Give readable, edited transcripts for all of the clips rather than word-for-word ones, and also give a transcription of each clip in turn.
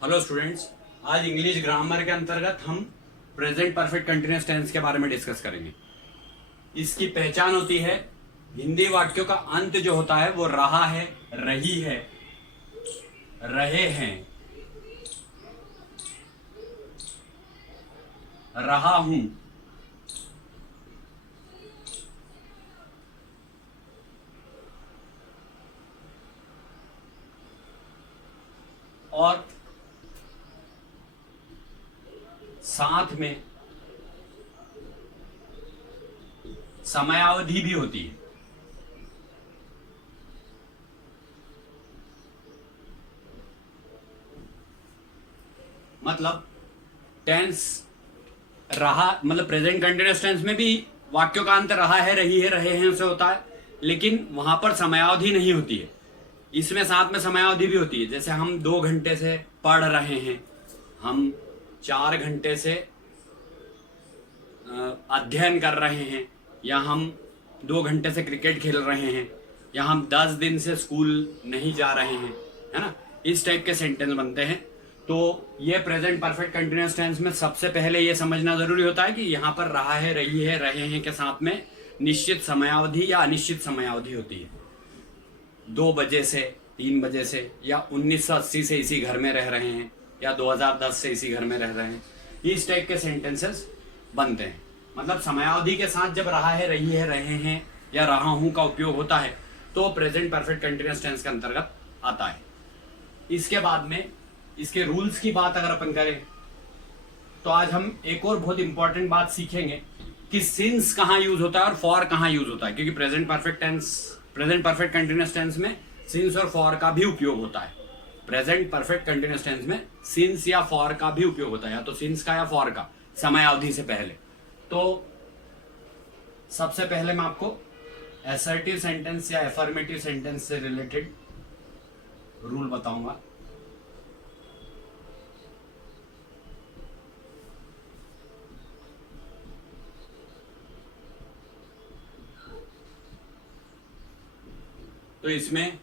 Hello students, आज English grammar के अंतर्गत हम प्रेजेंट परफेक्ट कंटिन्यूअस टेंस के बारे में डिस्कस करेंगे। इसकी पहचान होती है, हिंदी वाक्यों का अंत जो होता है वो रहा है, रही है, रहे हैं, रहा हूं, और साथ में समयावधि भी होती है। मतलब टेंस रहा, मतलब प्रेजेंट कंटिन्यूअस टेंस में भी वाक्यों का अंत रहा है, रही है, रहे हैं उसे होता है, लेकिन वहां पर समयावधि नहीं होती है। इसमें साथ में समयावधि भी होती है। जैसे हम 2 घंटे से पढ़ रहे हैं, हम 4 घंटे से अध्ययन कर रहे हैं, या हम 2 घंटे से क्रिकेट खेल रहे हैं, या हम 10 दिन से स्कूल नहीं जा रहे हैं, है ना। इस टाइप के सेंटेंस बनते हैं। तो ये प्रेजेंट परफेक्ट कंटिन्यूअस टेंस में सबसे पहले ये समझना जरूरी होता है कि यहाँ पर रहा है, रही है, रहे हैं के साथ में निश्चित समयावधि या अनिश्चित समयावधि होती है। 2 बजे से 3 बजे से, या 1980 से इसी घर में रह रहे हैं, या 2010 से इसी घर में रह रहे हैं, इस टाइप के सेंटेंसेस बनते हैं। मतलब समयावधि के साथ जब रहा है, रही है, रहे हैं या रहा हूं का उपयोग होता है तो प्रेजेंट परफेक्ट कंटिन्यूअस टेंस के अंतर्गत आता है। इसके बाद में इसके रूल्स की बात अगर अपन करें तो आज हम एक और बहुत इंपॉर्टेंट बात सीखेंगे कि सिंस कहां यूज होता है और फॉर कहां यूज होता है। क्योंकि प्रेजेंट परफेक्ट कंटिन्यूअस टेंस में सिंस और फॉर का भी उपयोग होता है। प्रेजेंट परफेक्ट कंटिन्यूअस टेंस में सिंस या फॉर का भी उपयोग होता है, या तो सिंस का या फॉर का, समयावधि से पहले। तो सबसे पहले मैं आपको असर्टिव सेंटेंस या एफर्मेटिव सेंटेंस से रिलेटेड रूल बताऊंगा। तो इसमें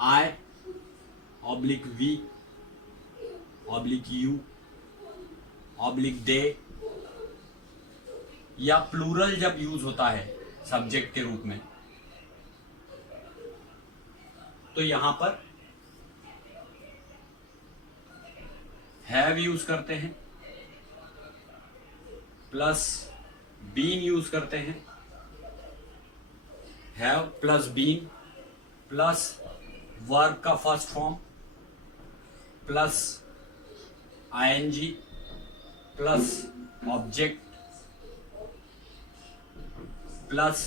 I / we / you / they या प्लूरल जब यूज होता है सब्जेक्ट के रूप में, तो यहां पर हैव यूज करते हैं, प्लस बीन यूज करते हैं, have plus been plus verb का first form plus ING plus object plus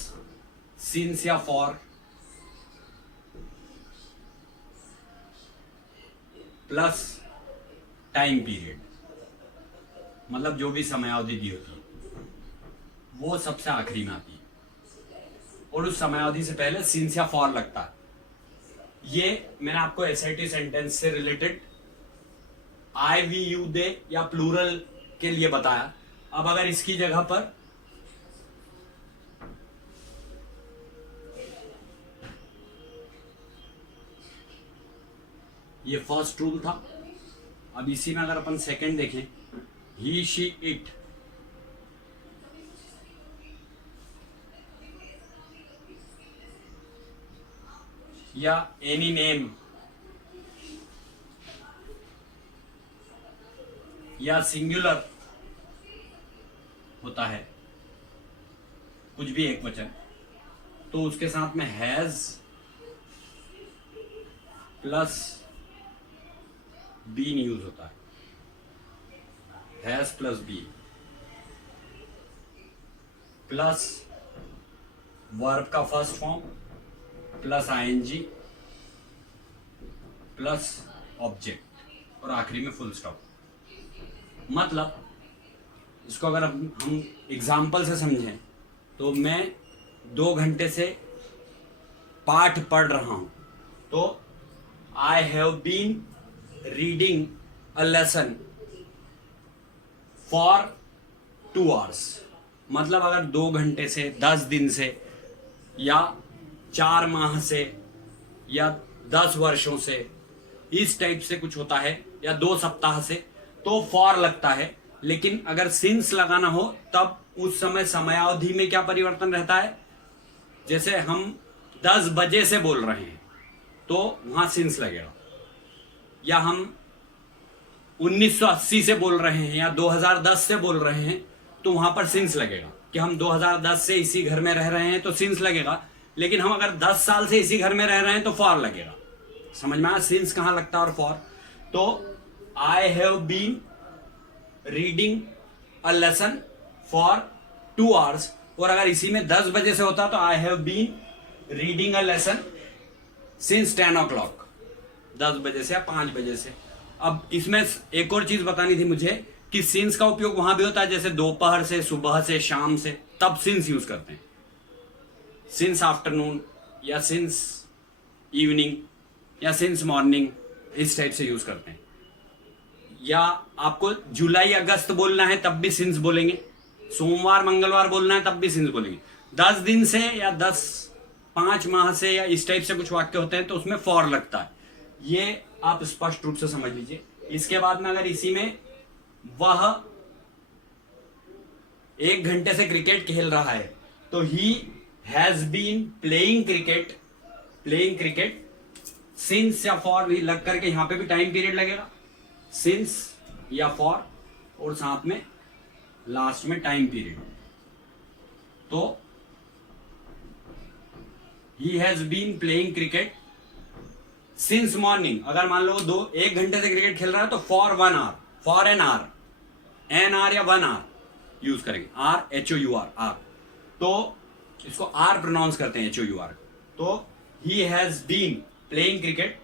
since या फॉर प्लस टाइम पीरियड, मतलब जो भी समयावधि दी होती है वो सबसे आखिरी में आती है, और उस समयावधि से पहले सिंस या फॉर लगता है। ये मैंने आपको एसआईटी सेंटेंस से related I we you they या प्लूरल के लिए बताया। अब अगर इसकी जगह पर ये फर्स्ट रूल था, अब इसी में अगर अपन सेकंड देखें, ही शी इट, या एनी नेम, या सिंगुलर होता है कुछ भी एक वचन, तो उसके साथ में हैज प्लस बीन यूज होता है। Has plus be plus verb का first form plus ING plus object और आखिरी में फुल स्टॉप। मतलब इसको अगर हम एग्जाम्पल से समझें तो मैं 2 घंटे से पाठ पढ़ रहा हूं, तो I have been reading a lesson for 2 hours. मतलब अगर 2 घंटे से, 10 दिन से, या 4 माह से, या 10 वर्षों से, इस टाइप से कुछ होता है, या 2 सप्ताह से, तो फॉर लगता है। लेकिन अगर सिंस लगाना हो तब उस समय समयावधि में क्या परिवर्तन रहता है। जैसे हम 10 बजे से बोल रहे हैं तो वहां सिंस लगेगा, या हम 1980 से बोल रहे हैं या 2010 से बोल रहे हैं तो वहां पर सिंस लगेगा कि हम 2010 से इसी घर में रह रहे हैं तो सिंस लगेगा। लेकिन हम अगर 10 साल से इसी घर में रह रहे हैं तो फॉर लगेगा। समझ में आया सिंस कहां लगता है और फॉर। तो I have been reading a lesson for 2 hours, और अगर इसी में 10 बजे से होता तो I have been reading a lesson since 10 o'clock, 10 बजे से या 5 बजे से। अब इसमें एक और चीज बतानी थी मुझे कि सिंस का उपयोग वहां भी होता है जैसे दोपहर से, सुबह से, शाम से, तब सिंस यूज करते हैं। सिंस आफ्टरनून या सिंस इवनिंग या सिंस मॉर्निंग, इस टाइप से यूज करते हैं। या आपको जुलाई अगस्त बोलना है तब भी सिंस बोलेंगे, सोमवार मंगलवार बोलना है तब भी सिंस बोलेंगे। 10 दिन से या 5 माह से या इस टाइप से कुछ वाक्य होते हैं तो उसमें फॉर लगता है। ये आप स्पष्ट रूप से समझ लीजिए। इसके बाद में अगर इसी में वह 1 घंटे से क्रिकेट खेल रहा है तो he has been playing cricket since या फॉर भी लग करके यहां पे भी टाइम पीरियड लगेगा, सिंस या फॉर, और साथ में लास्ट में टाइम पीरियड। तो he has been playing cricket since morning. अगर मान लो 1 घंटे से क्रिकेट खेल रहा है तो for 1 hour, for an hour या 1 hour यूज करेंगे, RHOUR आर। तो इसको आर प्रोनाउंस करते हैं HOUR। तो he has been playing cricket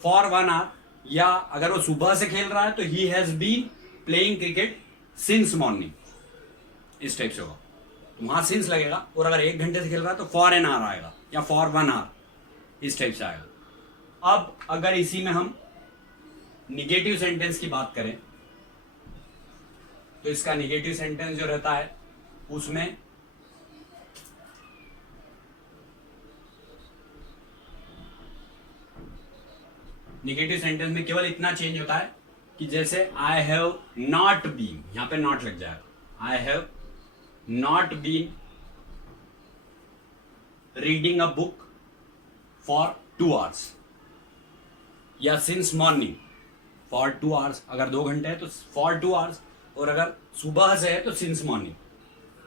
for 1 hour, या अगर वो सुबह से खेल रहा है तो he has been playing cricket since morning, इस टाइप से होगा, वहां सिंस लगेगा। और अगर 1 घंटे से खेल रहा है तो फॉर एन आवर आएगा या फॉर 1 hour, इस टाइप से आएगा। अब अगर इसी में हम निगेटिव सेंटेंस की बात करें तो इसका निगेटिव सेंटेंस जो रहता है उसमें निगेटिव सेंटेंस में केवल इतना चेंज होता है कि जैसे आई हैव नॉट बीन, यहां पे नॉट लग जाएगा, I have not been reading a book for 2 hours, या सिंस मॉर्निंग फॉर 2 hours। अगर 2 घंटे है तो फॉर 2 hours, और अगर सुबह से है तो since morning.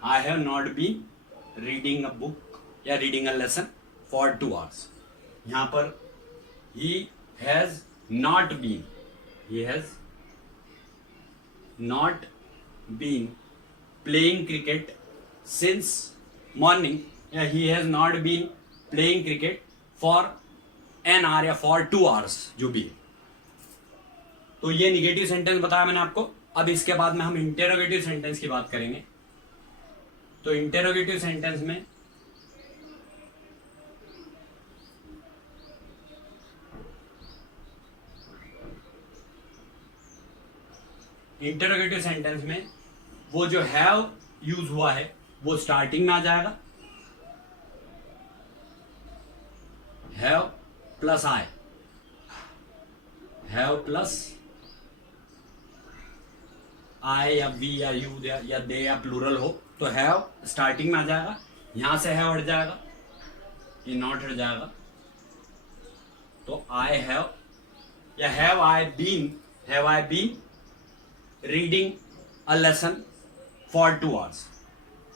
I have not been reading a book या reading a lesson for 2 hours। यहां पर ही has not been playing cricket since morning, या he has not been playing cricket for an hour या for 2 hours, जो भी है। तो ये निगेटिव सेंटेंस बताया मैंने आपको। अब इसके बाद में हम इंटेरोगेटिव सेंटेंस की बात करेंगे। तो इंटेरोगेटिव सेंटेंस में वो जो हैव यूज हुआ है वो स्टार्टिंग में आ जाएगा, have plus I, have plus I या वी या यू या दे या प्लूरल हो तो हैव स्टार्टिंग में आ जाएगा। यहां से हैव हट जाएगा, ये नॉट हट जाएगा, तो आई हैव या have I been reading a lesson for 2 hours,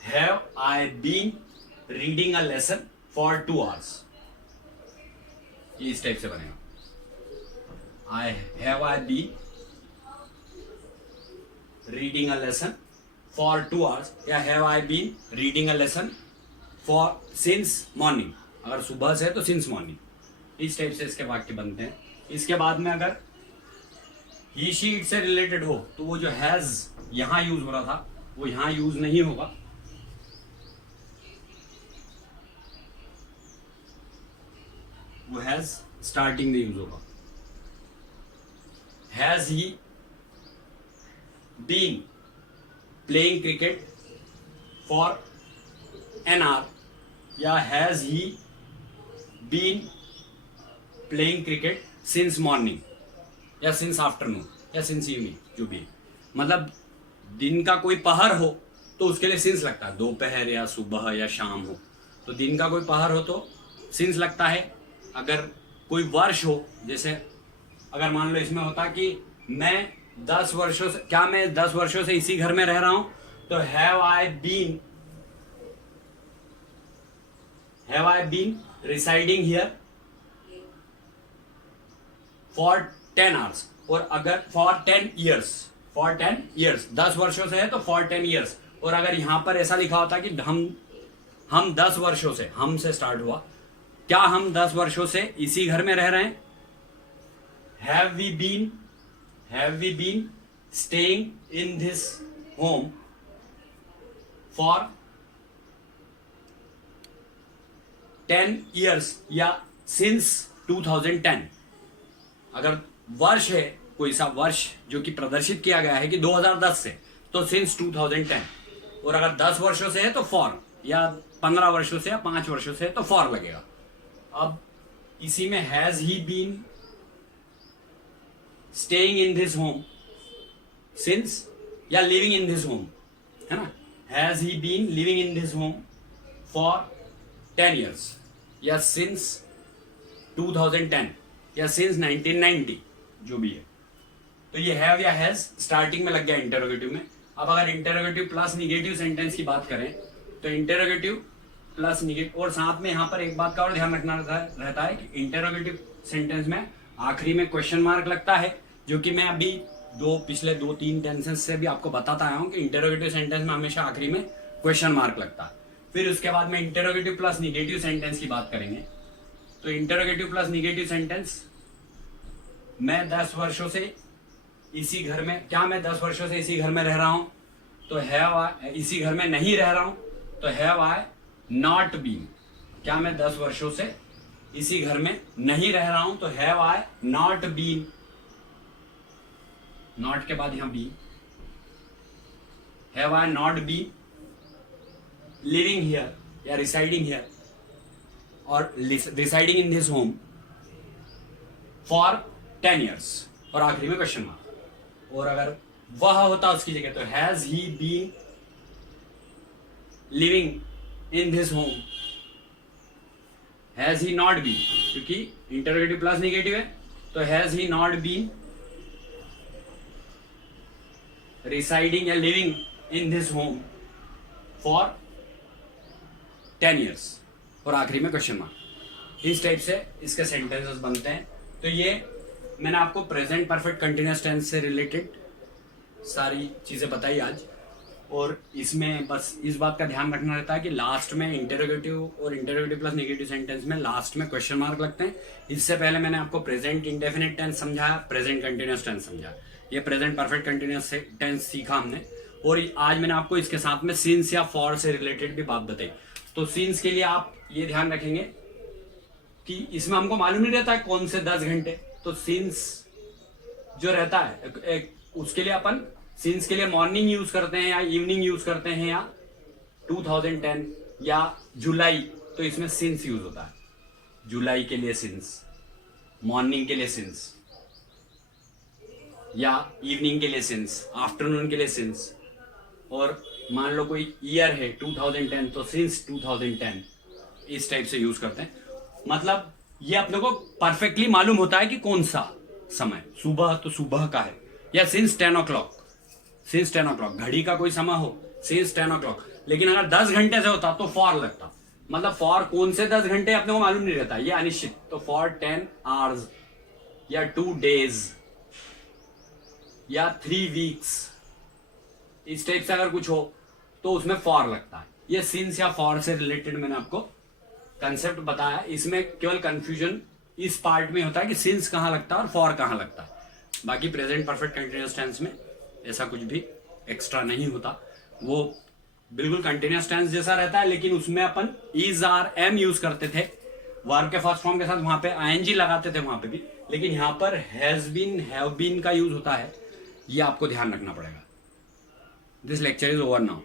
have I been reading a lesson for 2 hours, ये इस टाइप से बनेगा। Have I been reading a lesson for 2 hours, या have I been reading a lesson for since morning. अगर सुबह से है तो सिंस मॉर्निंग, इस टाइप से इसके वाक्य बनते हैं। इसके बाद में अगर ही शी इट से रिलेटेड हो तो वो जो हैज यहां यूज हो रहा था वो यहां यूज नहीं होगा, वो हैज स्टार्टिंग में यूज होगा। Has he been playing cricket for an hour, या has he been playing cricket since morning या सिंस आफ्टरनून या सिंस इवनिंग, जो भी है। मतलब दिन का कोई पहर हो तो उसके लिए सिंस लगता है, दोपहर या सुबह या शाम हो तो दिन का कोई पहर हो तो सिंस लगता है। अगर कोई वर्ष हो, जैसे अगर मान लो इसमें होता कि मैं 10 वर्षों से, क्या मैं 10 वर्षों से इसी घर में रह रहा हूं, तो have I been residing here for 10 hours, और अगर फॉर 10 years 10 वर्षों से है तो फॉर 10 years। और अगर यहां पर ऐसा लिखा होता कि हम 10 वर्षों से, हम से स्टार्ट हुआ, क्या हम 10 वर्षों से इसी घर में रह रहे हैं? Have we been staying in this home for 10 years या सिंस 2010। अगर वर्ष है, कोई सा वर्ष जो कि प्रदर्शित किया गया है कि 2010 से, तो सिंस 2010। और अगर 10 वर्षों से है तो फॉर, या 15 वर्षों से या 5 वर्षों से है तो फॉर लगेगा। अब इसी में has he been staying in this home since या लिविंग इन दिस होम, है ना। Has he been living in this home for 10 years या सिंस 2010 या सिंस 1990, जो भी है। तो ये हैव या हैज स्टार्टिंग में लग गया इंटरोगेटिव में। अब अगर इंटरोगेटिव प्लस निगेटिव सेंटेंस की बात करें तो इंटरोगेटिव प्लस निगेटिव, और साथ में यहां पर एक बात का और ध्यान रखना रहता है कि इंटरोगेटिव सेंटेंस में आखिरी में क्वेश्चन मार्क लगता है, जो कि मैं अभी पिछले 2-3 टेंसेस से भी आपको बताता आया हूं कि इंटरोगेटिव सेंटेंस में हमेशा आखिरी में क्वेश्चन मार्क लगता है। फिर उसके बाद में इंटरोगेटिव प्लस निगेटिव सेंटेंस की बात करेंगे। तो इंटरोगेटिव प्लस निगेटिव सेंटेंस, मैं 10 वर्षों से इसी घर में, क्या मैं 10 वर्षों से इसी घर में रह रहा हूं, तो हैव, इसी घर में नहीं रह रहा हूं तो हैव आई नॉट बीन। क्या मैं 10 वर्षों से इसी घर में नहीं रह रहा हूं तो have I not been. Not के बाद यहां be, have I not been living here या रिसाइडिंग हियर और residing in this home for 10 years, और आखिरी में क्वेश्चन मार्क। और अगर वह होता उसकी जगह तो has he been living in this home, has he not been, क्योंकि इंटरोगेटिव प्लस निगेटिव है तो has he not been residing या living in this home for 10 years, और आखिरी में क्वेश्चन मार्क। इस टाइप से इसके सेंटेंसेस बनते हैं। तो ये मैंने आपको प्रेजेंट परफेक्ट कंटिन्यूअस टेंस से रिलेटेड सारी चीजें बताई आज, और इसमें बस इस बात का ध्यान रखना रहता है कि लास्ट में इंटरोगेटिव और इंटरोगेटिव प्लस नेगेटिव सेंटेंस में लास्ट में क्वेश्चन मार्क लगते हैं। इससे पहले मैंने आपको प्रेजेंट इंडेफिनिट टेंस समझाया, प्रेजेंट कंटिन्यूअस टेंस समझाया, ये प्रेजेंट परफेक्ट कंटिन्यूअस टेंस सीखा हमने, और आज मैंने आपको इसके साथ में सिंस या फॉर से रिलेटेड भी बात बताई। तो सिंस के लिए आप ये ध्यान रखेंगे कि इसमें हमको मालूम नहीं रहता है कौन से 10 घंटे, तो सिंस जो रहता है उसके लिए अपन सिंस के लिए मॉर्निंग यूज करते हैं या इवनिंग यूज करते हैं, या 2010 या जुलाई, तो इसमें सिंस यूज होता है। जुलाई के लिए सिंस, मॉर्निंग के लिए सिंस, या इवनिंग के लिए सिंस, आफ्टरनून के लिए सिंस। और मान लो कोई ईयर है 2010 तो सिंस 2010, इस टाइप से यूज करते हैं। मतलब ये अपने को परफेक्टली मालूम होता है कि कौन सा समय, सुबह तो सुबह का है, या सिंस 10 o'clock, सिंस 10 o'clock, घड़ी का कोई समय हो सिंस 10 o'clock। लेकिन अगर 10 घंटे से होता तो फॉर लगता, मतलब फॉर कौन से 10 घंटे अपने को मालूम नहीं रहता, ये अनिश्चित। तो फॉर 10 hours या 2 days या 3 weeks, इस टाइप से अगर कुछ हो तो उसमें फॉर लगता है। ये सिंस या फॉर से रिलेटेड मैंने आपको कंसेप्ट बताया। इसमें केवल कंफ्यूजन इस पार्ट में होता है कि सिंस कहां लगता है और फॉर कहां लगता है। बाकी प्रेजेंट परफेक्ट कंटिन्यूअस टेंस में ऐसा कुछ भी एक्स्ट्रा नहीं होता, वो बिल्कुल कंटिन्यूअस टेंस जैसा रहता है, लेकिन उसमें अपन इज आर एम यूज करते थे वर्ब के फर्स्ट फॉर्म के साथ, वहां पे आईएनजी लगाते थे वहां पे भी, लेकिन यहां पर हैज बीन, हैव बीन का यूज होता है। ये आपको ध्यान रखना पड़ेगा। This lecture is over now.